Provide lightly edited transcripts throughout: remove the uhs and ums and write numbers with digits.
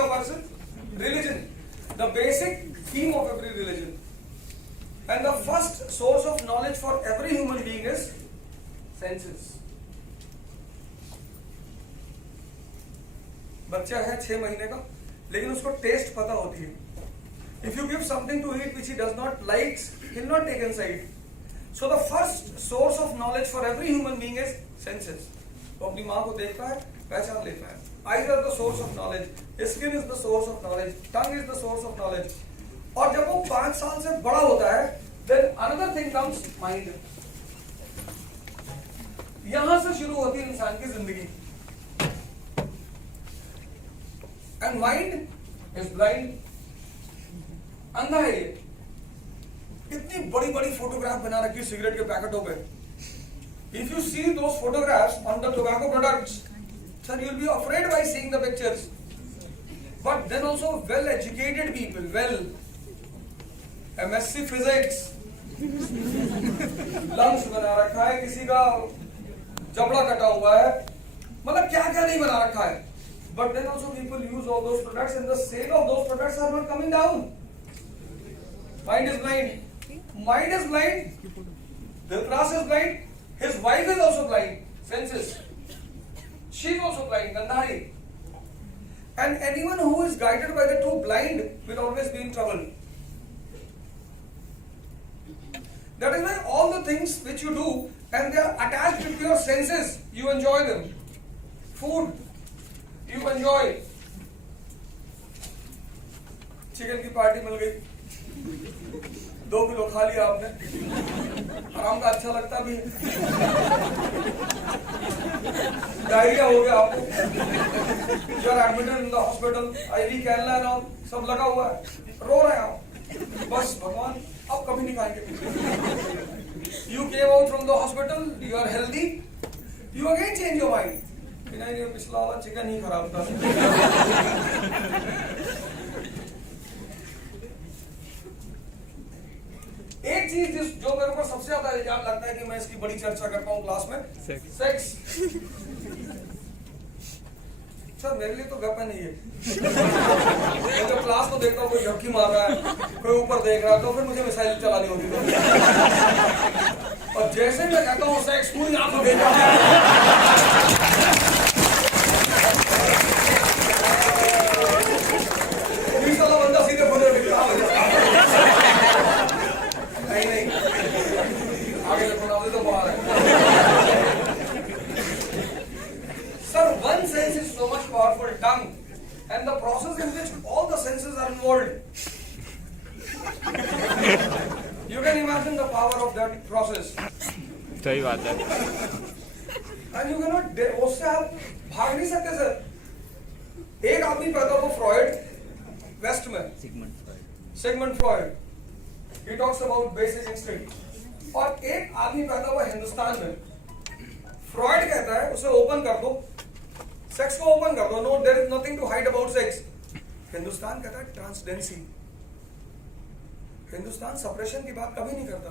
a person? Religion. The basic theme of every religion. And the first source of knowledge for every human being is senses. बच्चा है 6 महीने का, लेकिन उसको test पता होती है. If you give something to eat which he does not like, he will not take inside. So the first source of knowledge for every human being is senses. वो अपनी माँ को देखता है, पहचान लेता है. Eyes are the source of knowledge. Skin is the source of knowledge. Tongue is the source of knowledge. और जब वो 5 साल से बड़ा होता है, then another thing comes mind. यहां से शुरू होती है इंसान की जिंदगी. And mind is blind. अंधा है ये. इतनी बड़ी बड़ी फोटोग्राफ बना रखी है सिगरेट के पैकेटों पे. If you see those photographs on the tobacco products, sir, you'll be afraid by seeing the pictures. But then also well-educated people, MSc physics, lungs बना रखा है, किसी का जबड़ा कटा हुआ है, मतलब क्या क्या नहीं बना रखा है. But then also people use all those products and the sale of those products are not coming down. Mind is blind. Mind is blind. Dhritarashtra is blind. His wife is also blind. Senses. She is also blind. Gandhari. And anyone who is guided by the two blind will always be in trouble. That is why all the things which you do and they are attached with your senses, you enjoy them. Food, you enjoy. Chicken की party मिल गई, 2 kilo खा लिया आपने, आराम का अच्छा लगता भी है. डायरिया हो गया आपको, you are admitted in the hospital, IV cannula ना सब लगा हुआ है, रो रहे हैं आप. बस भगवान अब कभी नहीं खाएंगे. You came out from the hospital, you are healthy, you again change your mind. नहीं, पिछला वाला चिकन ही खराब था. एक चीज जो मेरे को सबसे ज्यादा इल्जाम लगता है कि मैं इसकी बड़ी चर्चा करता हूँ क्लास में, सेक्स. सर मेरे लिए तो वेपन ही है. मैं जब क्लास को देखता हूँ कोई झपकी मार रहा है, कोई ऊपर देख रहा है, तो फिर मुझे मिसाइल चलानी होती है. और जैसे मैं कहता हूँ सेक्स, पूरी आंखों देख रहा है. बंदा सीधे बोले नहीं, आगे तो बाहर है. Sir, one sense is so much powerful, tongue, and the process in which all the senses are involved. You can imagine the power of that process. सही बात है. And you cannot, उससे आप भाग नहीं सकते सर. एक आदमी पैदा हुआ फ्रॉइड, वेस्ट में, Sigmund Freud. He talks about basic instinct. और एक आदमी पैदा हुआ हिंदुस्तान में. फ्रॉइड कहता है उसे ओपन कर दो, सेक्स को ओपन कर दो, no there is nothing to hide about sex. Hindustan कहता है ट्रांसडेंसी. हिंदुस्तान सप्रेशन की बात कभी नहीं करता.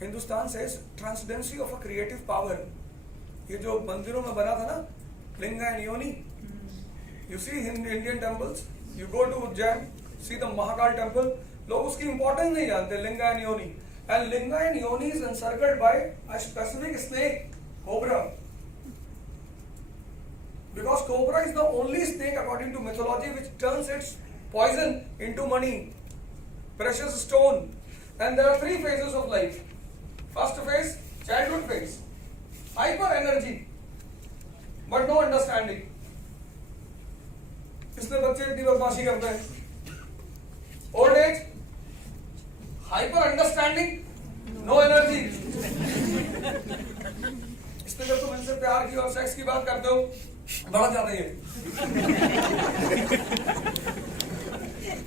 हिंदुस्तान से transcendence of a creative power. ये जो मंदिरों में बना था ना, linga and yoni. You see in Indian temples, you go to Ujjain, see the Mahakal temple. लोग उसकी इंपॉर्टेंस नहीं जानते, linga and yoni. And linga and yoni is encircled by a specific snake, cobra. Because cobra is the only snake according to mythology which turns its poison into money, precious stone. And there are 3 phases of life. First phase, childhood phase, hyper energy, but no understanding. इसलिए बच्चे इतनी बदमाशी करते हैं. Old age, hyper understanding, no energy. इसलिए जब तुम इनसे प्यार की और सेक्स की बात करते हो, बढ़ जाते हैं.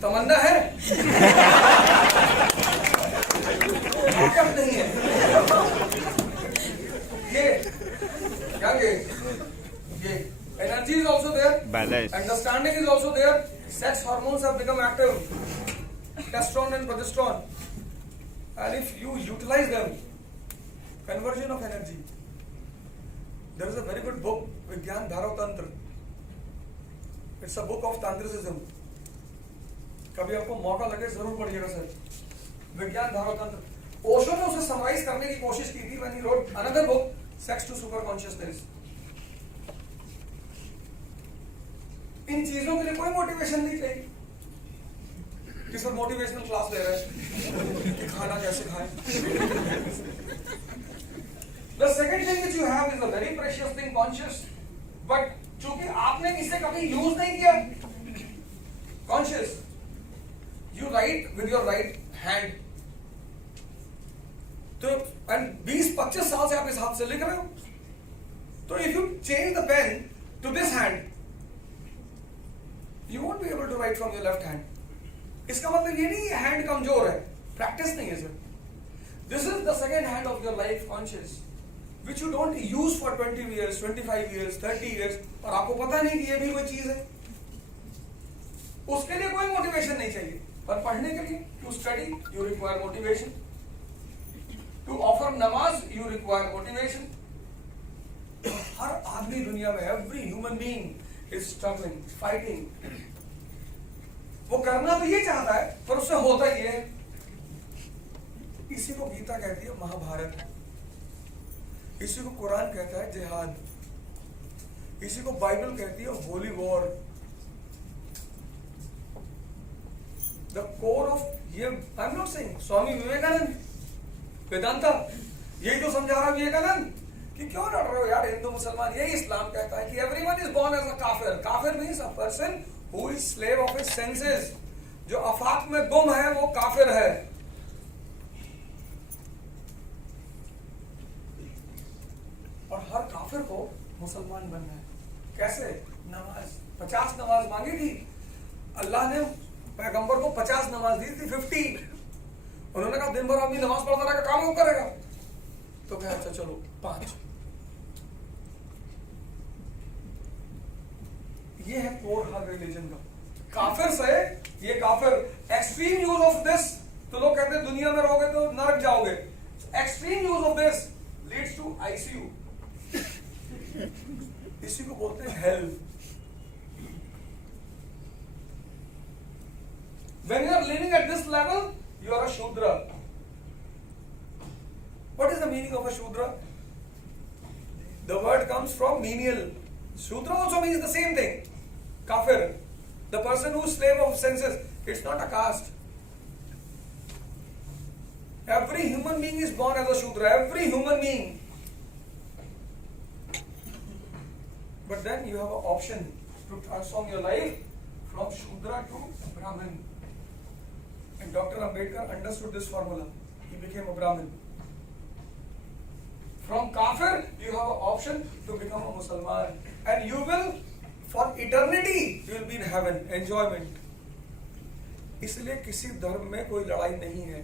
तमन्ना है, ताकत नहीं है. ये क्या ये energy is also there, understanding is also there. Sex hormones have become active, testosterone and progesterone, and if you utilize them, conversion of energy. There is a very good book, Vigyan Dharav Tantra. It's a book of tantricism. कभी आपको मौका लगे जरूर पढ़िएगा sir, विज्ञान धारोतंत्र। ओशो ने उसे summarise करने की कोशिश की थी when he wrote another book, sex to super consciousness. इन चीजों के लिए कोई मोटिवेशन नहीं चाहिए कि सर मोटिवेशनल क्लास ले रहे हैं कि खाना कैसे खाएं। The second thing which you have is a very precious thing, conscious, but चूंकि आपने इसे कभी यूज नहीं किया, conscious, you write with your right hand, तो and 20-25 साल से आप इस हाथ से लिख रहे हो, तो if you change the pen to this hand, you won't be able to write from your left hand. इसका मतलब ये नहीं है हैंड कमजोर है, प्रैक्टिस नहीं है sir. This is the second hand of your life conscious, which you don't use for 20 years, 25 years, 30 years, और आपको पता नहीं कि ये भी कोई चीज है। उसके लिए कोई मोटिवेशन नहीं चाहिए, पर पढ़ने के लिए to study you require motivation, to offer namaz you require motivation. हर आदमी दुनिया में, every human being is struggling, fighting. वो करना तो ये चाहता है, पर उससे होता ये है। इसी को गीता कहती है महाभारत, इसी को कुरान कहता है जिहाद, इसी को बाइबल कहती है holy war. The core of ये, I am not saying Swami Vivekananda, Vedanta यही तो समझा रहा विवेकानंद कि क्यों लड़ रहे हो यार हिंदू मुसलमान। यही इस्लाम कहता है कि everyone is born as a kafir. Kafir means a person who is slave of his senses, जो आफाक में गुम है वो काफिर है। और हर काफिर को मुसलमान बनना है। कैसे? नमाज, 50 नमाज मांगी थी अल्लाह ने, पैगंबर को 50 नमाज दी थी, 50। उन्होंने कहा दिन भर आदमी नमाज पढ़ता रहेगा, काम वो करेगा, तो कहा अच्छा चलो 5। ये है कोर हर रिलीजन का। काफिर से ये काफिर, एक्सट्रीम यूज ऑफ दिस, तो लोग कहते हैं दुनिया में रहोगे तो नरक जाओगे। Extreme use of this leads to ICU, इसी को बोलते हैं hell. When you are living at this level, you are a Shudra. What is the meaning of a Shudra? The word comes from menial. Shudra also means the same thing. Kafir, the person who is slave of senses. It's not a caste. Every human being is born as a Shudra. Every human being. But then you have an option to transform your life from Shudra to Brahmin. And Dr. Ambedkar understood this formula. He became a Brahmin. From Kafir, you have an option to become a Musliman. And you will, for eternity, you will be in heaven, enjoyment. इसलिए किसी धर्म में कोई लड़ाई नहीं है।